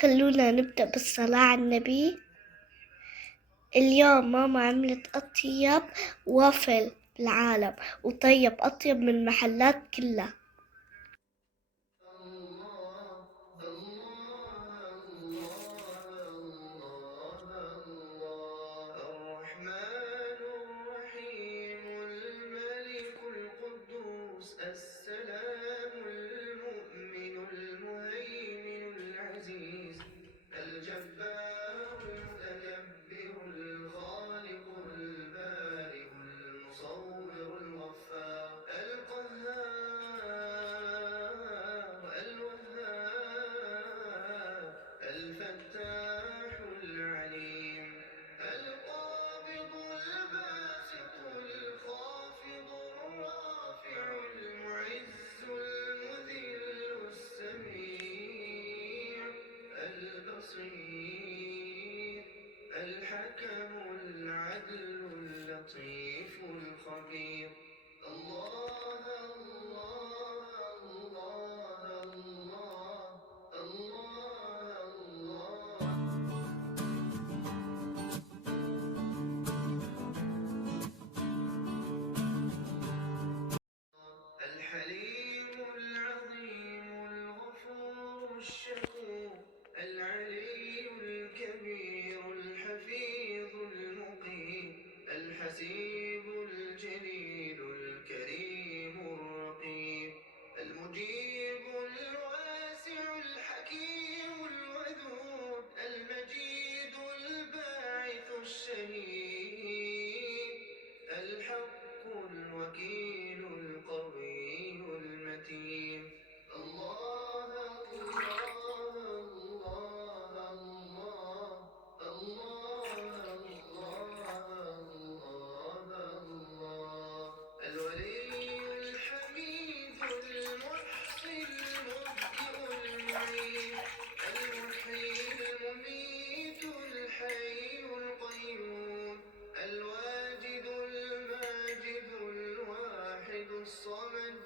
خلونا نبدأ بالصلاة على النبي. اليوم ماما عملت أطيب وافل بالعالم، وطيب أطيب من المحلات كلها. الرحمن الرحيم الملك القدوس السلام المؤمن المهيمن العزيز الجبار المتكبر الخالق البارئ المصور الغفار القهار الوهاب الفتاح العليم القابض الباسط الخافض الرافع المعز المذل السميع البصير الحكم العدل اللطيف الخبير الله الله الله الله الله الحليم العظيم الغفور الشكور العلي الكبير الحفيظ المقيم الحسيب الجليل الكريم الرقيب المجيب الواسع الحكيم الودود المجيد الباعث الشهيد الحق الوكيل القوي المتين الله الله الله الله الله الله الولي الحميد المحصي المبدئ المعيد المحيي المميت الحي القيوم الواجد الماجد الواحد الصمد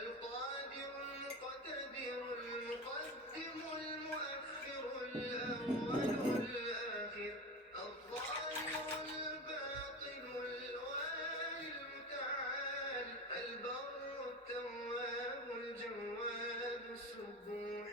القادر المقتدر المقدم المؤخر الأول الآخر الظاهر الباطن الوالي المتعال البر التواب الجواد السبوح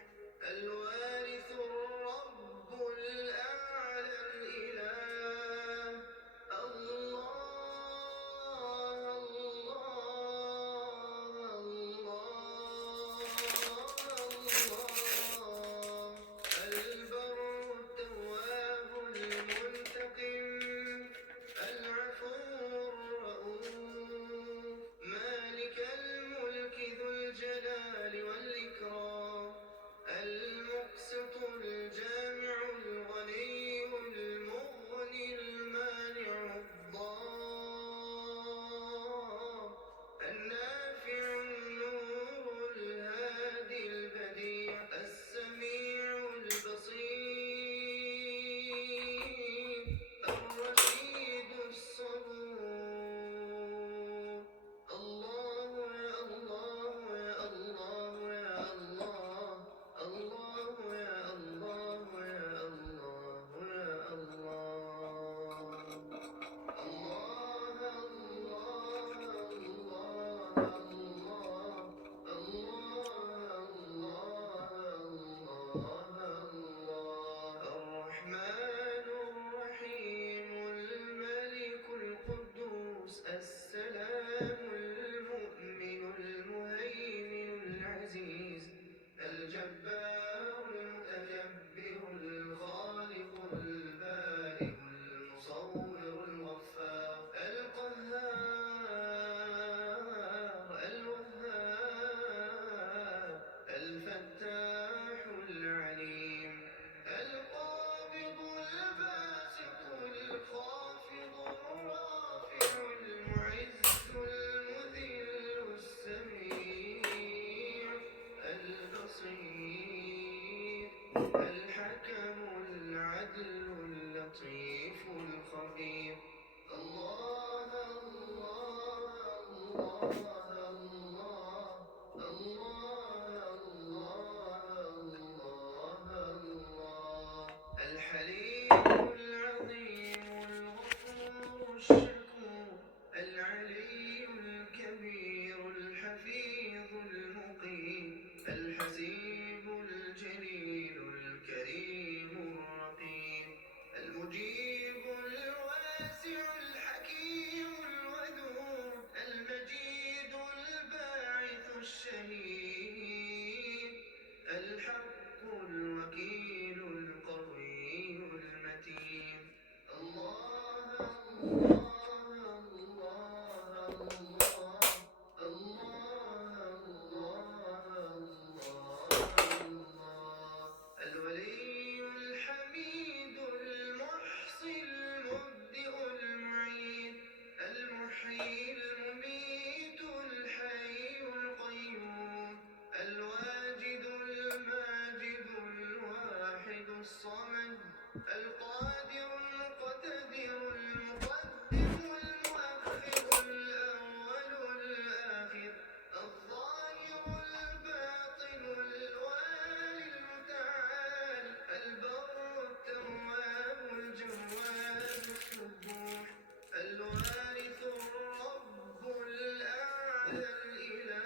الصمد القادر المقتدر المقدم المؤخر الأول الآخر الظاهر الباطن الوالي المتعال البر التواب الجواد السبوح الوارث الرب الأعلى الإله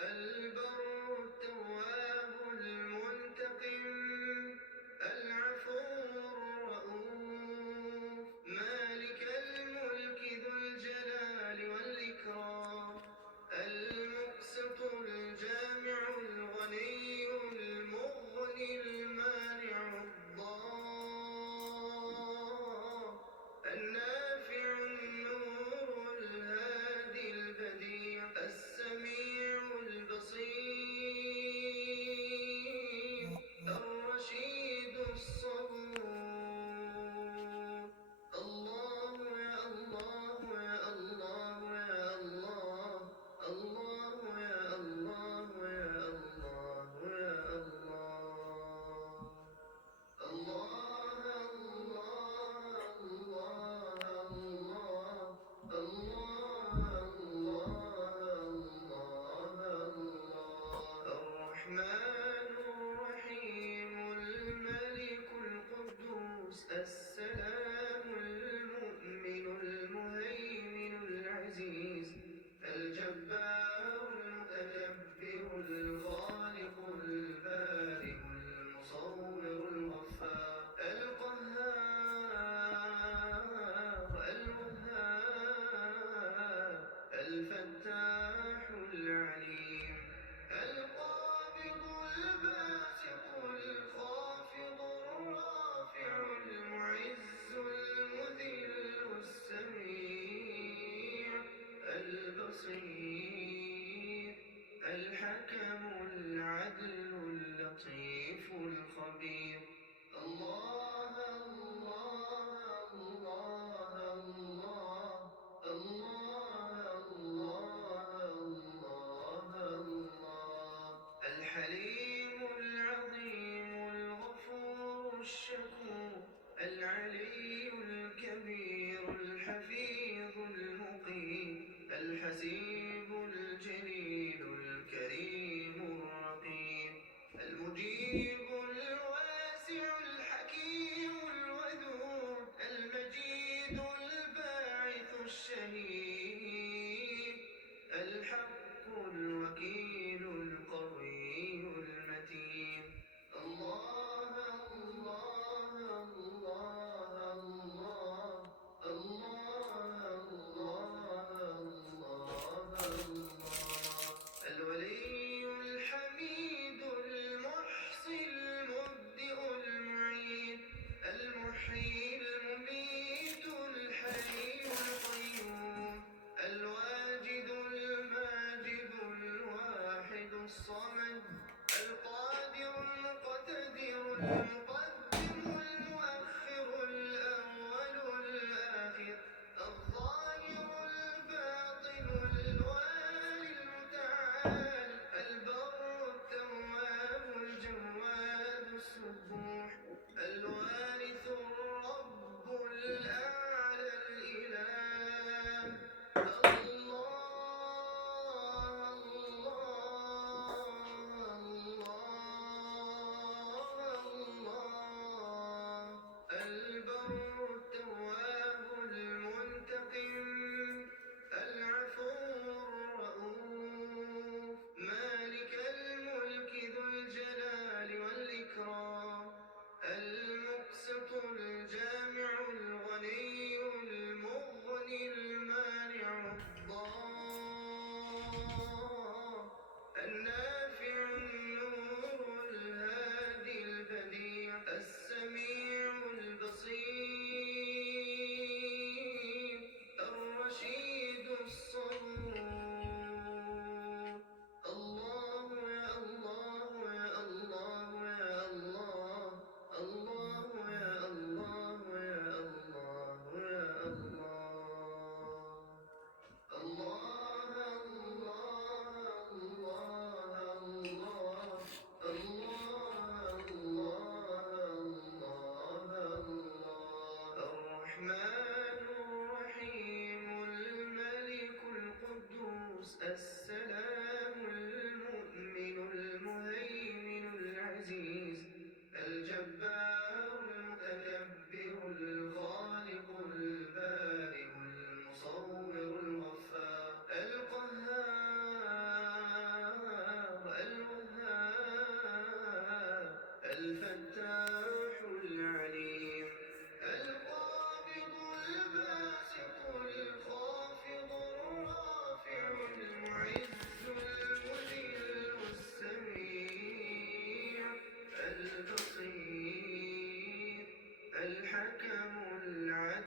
البر التواب المنتقم العفو الرؤوف مالك الملك ذو الجلال والإكرام المقسط الجامع الغني المغني المانع الضار النافع النور الهادي البديع السميع البصير الرشيد الصبور الله يا الله يا الله يا الله الله يا الله يا الله يا الله الله الرحمن الرحيم الملك القدوس السلام المؤمن المهيمن العزيز الجبار المتكبر الخالق البارئ المصور الغفار القهار الوهاب الفتاح العليم القابض الباسط الخافض الرافع المعز المذل السميع البصير الحكم العدل اللطيف الخبير الله الله الله الله الله الله الله الحليم العظيم الغفور الشكور العلي الكبير الحفيظ المقيم الحسيب الجليل الكريم الرقيب المجيب الواسع الحكيم الودود المجيد الباعث الشهيد الحق الوكيل القوي المتين الله الله الله الله الله الولي الحميد المحصي المبدئ المعيد المحيي المميت الحي القيوم الواجد الماجد الواحد الصمد القادر المقتدر